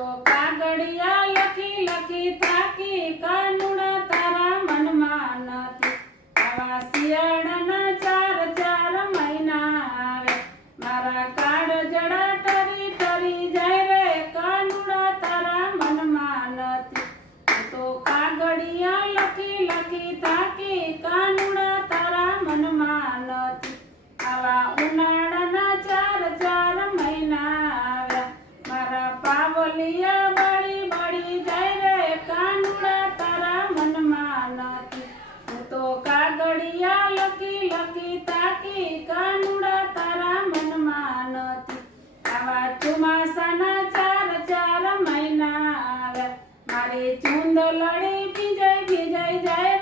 તો કાગળિયા લખી લખી થાકી કાનુડા તારા મનમાં નથી આવા શિયાળાના 4 મહિના આવે મારા કાળજડા ટરી ટરી જાય રે કાનુડા તારા મનમાં નથી તો કાગળિયા લખી લખી થાકી કાનુડા તારા મનમાં નથી આવા ઉનાળાના 4 મહિના આવ્યા મારા પાવલિયા બળી બળી જાય રે કાનુડા તારા મનમાં નથી હું તો કાગળિયા લખી લખી થાકી કાનુડા તારા મનમાં નથી આવા ચોમાસાના 4 મહિના આવ્યા મારી ચૂંદલડી ભીજાઈ ભીજાઈ જાય